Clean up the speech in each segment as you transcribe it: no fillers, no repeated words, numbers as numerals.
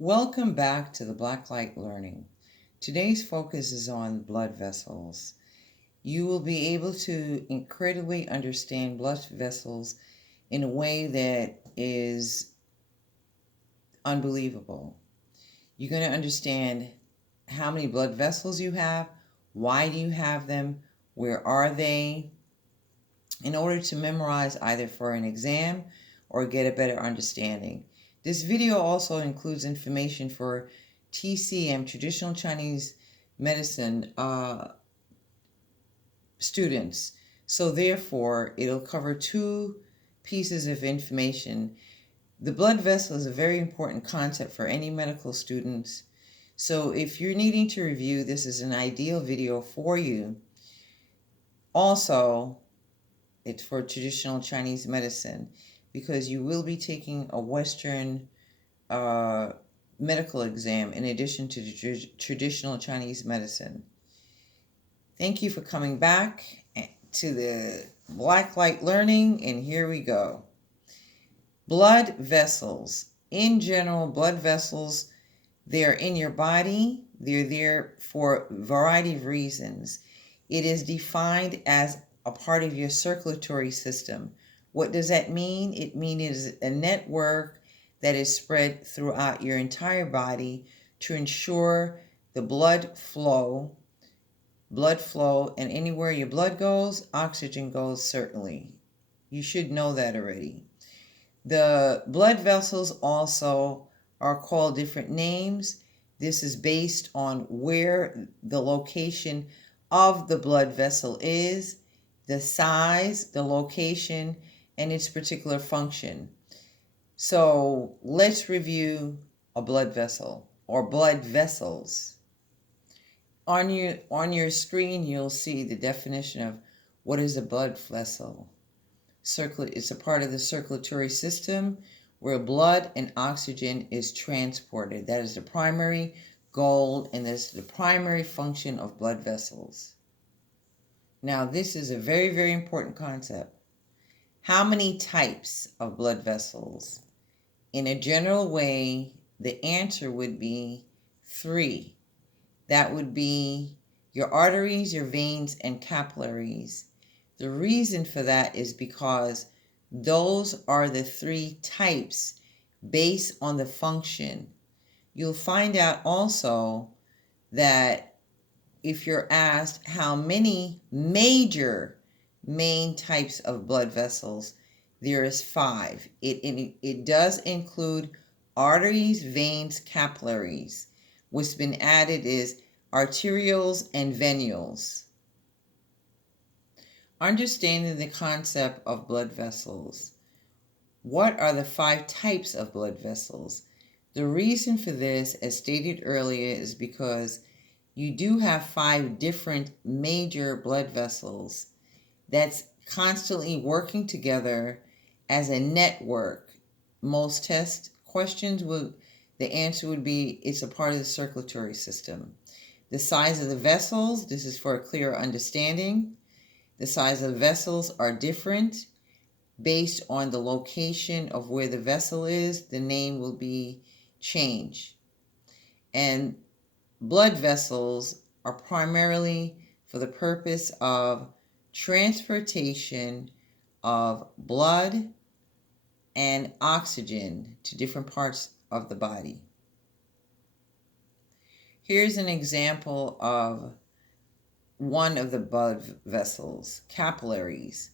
Welcome back to the Blacklight Learning. Today's focus is on blood vessels. You will be able to incredibly understand blood vessels in a way that is unbelievable. You're going to understand how many blood vessels you have, why do you have them, where are they, in order to memorize either for an exam or get a better understanding. This video also includes information for TCM, Traditional Chinese Medicine students. So therefore, it'll cover two pieces of information. The blood vessel is a very important concept for any medical students. So if you're needing to review, this is an ideal video for you. Also, it's for traditional Chinese medicine because you will be taking a Western medical exam in addition to the traditional Chinese medicine. Thank you for coming back to the Blacklight Learning, and here we go. Blood vessels. In general, blood vessels, they're in your body. They're there for a variety of reasons. It is defined as a part of your circulatory system. What does that mean? It means it is a network that is spread throughout your entire body to ensure the blood flow, and anywhere your blood goes, oxygen goes certainly. You should know that already. The blood vessels also are called different names. This is based on where the location of the blood vessel is, the size, the location, and its particular function. So let's review a blood vessel or blood vessels. On your screen, you'll see the definition of what is a blood vessel. It's a part of the circulatory system where blood and oxygen is transported. That is the primary goal, and that's the primary function of blood vessels. Now, this is a very, very important concept. How many types of blood vessels? In a general way, the answer would be 3. That would be your arteries, your veins, and capillaries. The reason for that is because those are the 3 types based on the function. You'll find out also that if you're asked how many main types of blood vessels, there is 5. It does include arteries, veins, capillaries. What's been added is arterioles and venules. Understanding the concept of blood vessels. What are the 5 types of blood vessels? The reason for this, as stated earlier, is because you do have 5 different major blood vessels that's constantly working together as a network. Most test questions the answer would be it's a part of the circulatory system. The size of the vessels, this is for a clearer understanding. The size of the vessels are different based on the location of where the vessel is. The name will be changed. And blood vessels are primarily for the purpose of transportation of blood and oxygen to different parts of the body. Here's an example of one of the blood vessels, capillaries.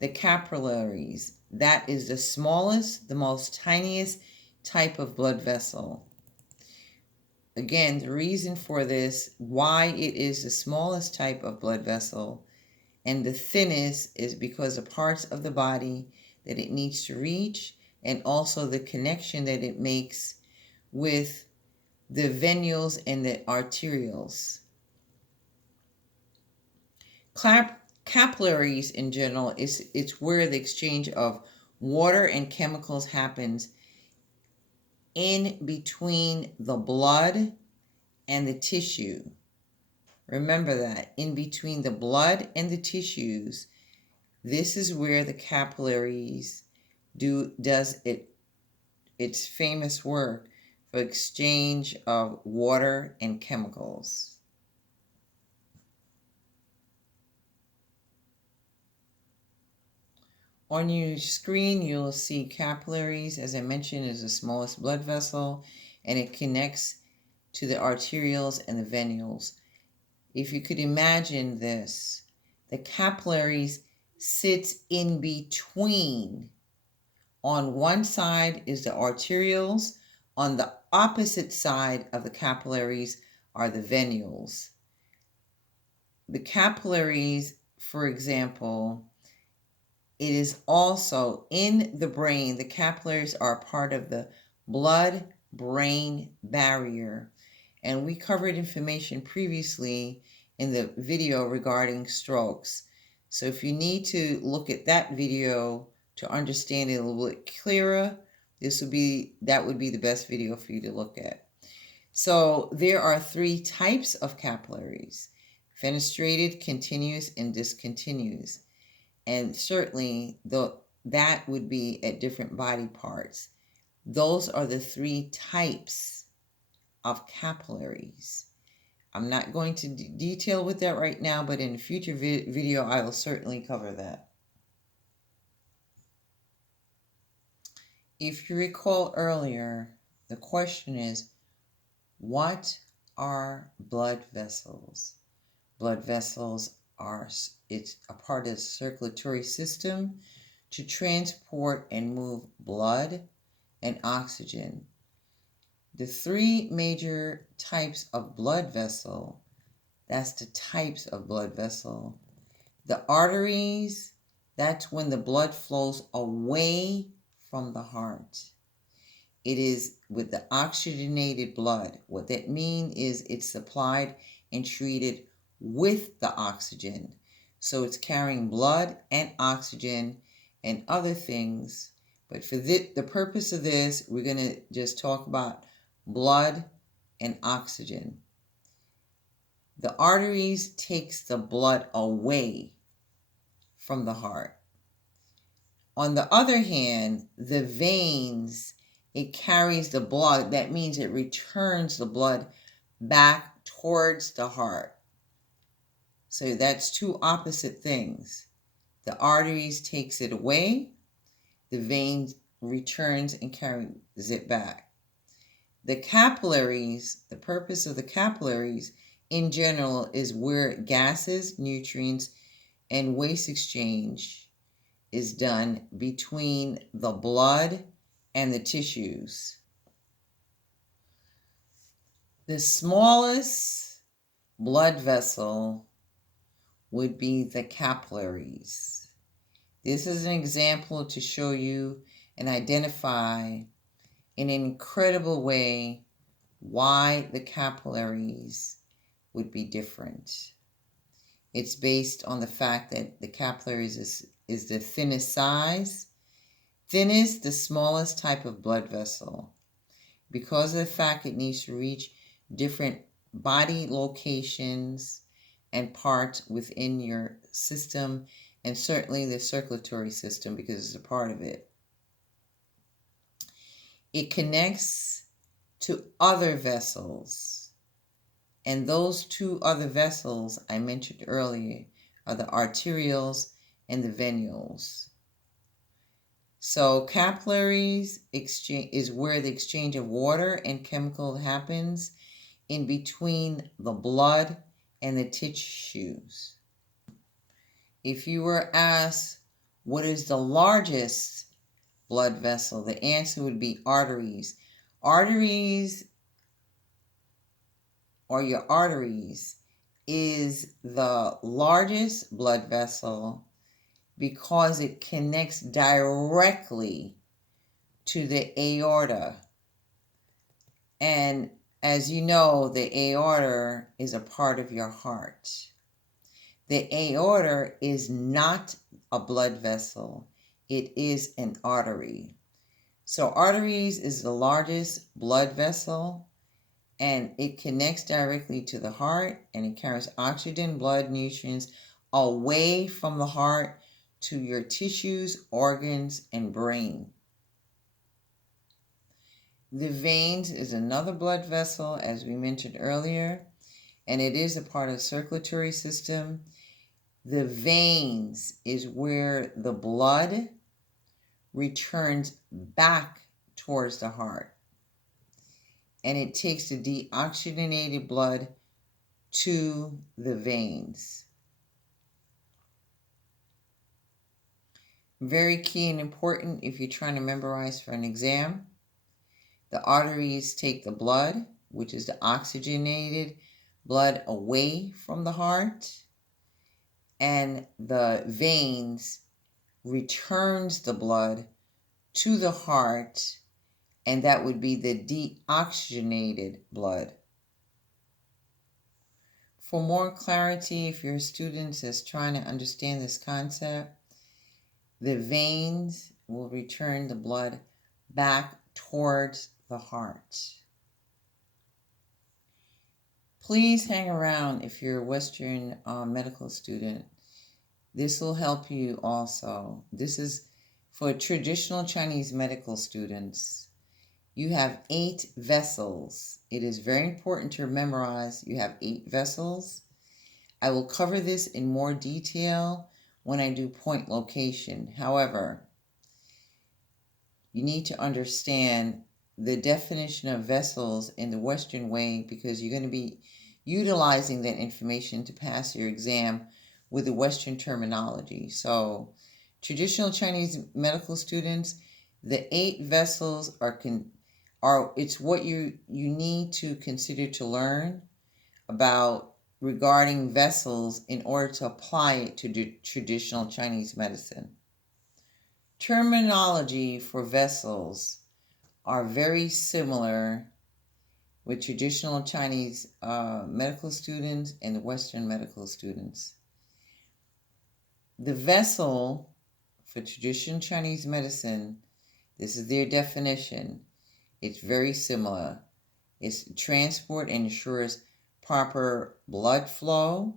The capillaries, that is the smallest, the most tiniest type of blood vessel. Again, the reason for this, why it is the smallest type of blood vessel and the thinnest, is because the parts of the body that it needs to reach, and also the connection that it makes with the venules and the arterioles. Capillaries in general, it's where the exchange of water and chemicals happens in between the blood and the tissue. Remember that, in between the blood and the tissues, this is where the capillaries does its famous work for exchange of water and chemicals. On your screen, you'll see capillaries. As I mentioned, is the smallest blood vessel, and it connects to the arterioles and the venules. If you could imagine this, the capillaries sits in between. On one side is the arterioles. On the opposite side of the capillaries are the venules. The capillaries, for example, it is also in the brain. The capillaries are part of the blood-brain barrier. And we covered information previously in the video regarding strokes. So if you need to look at that video to understand it a little bit clearer, that would be the best video for you to look at. So there are 3 types of capillaries: fenestrated, continuous, and discontinuous. And certainly that would be at different body parts. Those are the 3 types of capillaries. I'm not going to detail with that right now, but in a future video I will certainly cover that. If you recall earlier, the question is, what are blood vessels? Blood vessels it's a part of the circulatory system to transport and move blood and oxygen. The 3 major types of blood vessel, that's the types of blood vessel. The arteries, that's when the blood flows away from the heart. It is with the oxygenated blood. What that means is it's supplied and treated with the oxygen. So it's carrying blood and oxygen and other things. But for the purpose of this, we're going to just talk about blood and oxygen. The arteries takes the blood away from the heart. On the other hand, the veins, it carries the blood. That means it returns the blood back towards the heart. So that's 2 opposite things. The arteries takes it away. The veins returns and carries it back. The capillaries, the purpose of the capillaries in general is where gases, nutrients, and waste exchange is done between the blood and the tissues. The smallest blood vessel would be the capillaries. This is an example to show you and identify in an incredible way why the capillaries would be different. It's based on the fact that the capillaries is the thinnest size, thinnest, the smallest type of blood vessel. Because of the fact it needs to reach different body locations and parts within your system, and certainly the circulatory system because it's a part of it. It connects to other vessels, and those 2 other vessels I mentioned earlier are the arterioles and the venules. So capillaries is where the exchange of water and chemical happens in between the blood and the tissues. If you were asked what is the largest blood vessel, the answer would be arteries. Arteries, or your arteries, is the largest blood vessel because it connects directly to the aorta. And as you know, the aorta is a part of your heart. The aorta is not a blood vessel. It is an artery. So arteries is the largest blood vessel, and it connects directly to the heart, and it carries oxygen, blood, nutrients away from the heart to your tissues, organs, and brain. The veins is another blood vessel, as we mentioned earlier, and it is a part of the circulatory system. The veins is where the blood returns back towards the heart, and it takes the deoxygenated blood to the veins. Very key and important if you're trying to memorize for an exam. The arteries take the blood, which is the oxygenated blood, away from the heart, and the veins returns the blood to the heart, and that would be the deoxygenated blood. For more clarity, if your student is trying to understand this concept, the veins will return the blood back towards the heart. Please hang around if you're a Western medical student. This will help you also. This is for traditional Chinese medical students. You have 8 vessels. It is very important to memorize you have 8 vessels. I will cover this in more detail when I do point location. However, you need to understand the definition of vessels in the Western way, because you're going to be utilizing that information to pass your exam with the Western terminology. So, traditional Chinese medical students, the 8 vessels are it's what you need to consider to learn about regarding vessels in order to apply it to traditional Chinese medicine. Terminology for vessels are very similar with traditional Chinese medical students and Western medical students. The vessel for traditional Chinese medicine, this is their definition. It's very similar. It's transport and ensures proper blood flow,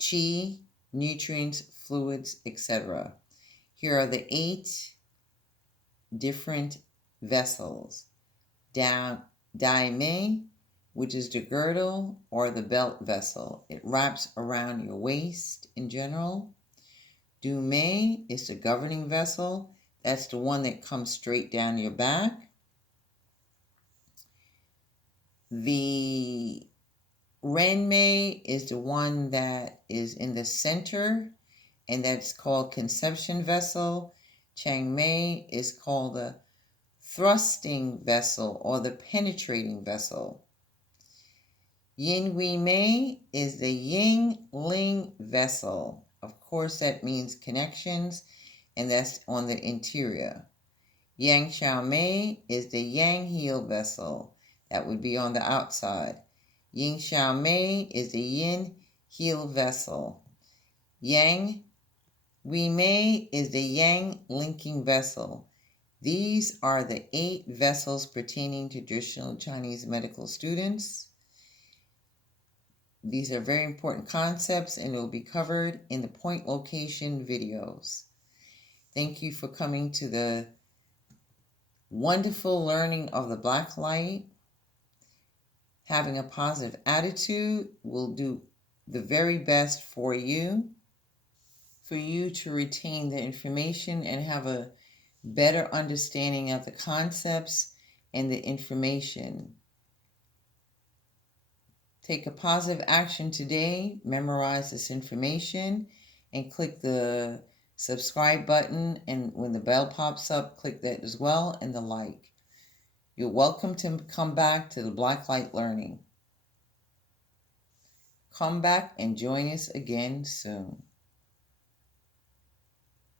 qi, nutrients, fluids, etc. Here are the 8 different vessels. Dai Mei, which is the girdle or the belt vessel. It wraps around your waist in general. Du Mei is the governing vessel. That's the one that comes straight down your back. The Ren Mai is the one that is in the center, and that's called conception vessel. Chong Mai is called the thrusting vessel or the penetrating vessel. Yin Hui Mei is the Ying Ling vessel. Of course, that means connections, and that's on the interior. Yang Xiao Mei is the Yang heel vessel. That would be on the outside. Yin Xiao Mei is the Yin heel vessel. Yang Hui Mei is the Yang linking vessel. These are the 8 vessels pertaining to traditional Chinese medical students. These are very important concepts and will be covered in the point location videos. Thank you for coming to the wonderful learning of the black light. Having a positive attitude will do the very best for you to retain the information and have a better understanding of the concepts and the information. Take a positive action today, memorize this information, and click the subscribe button, and when the bell pops up, click that as well, and the like. You're welcome to come back to the Black Light Learning. Come back and join us again soon.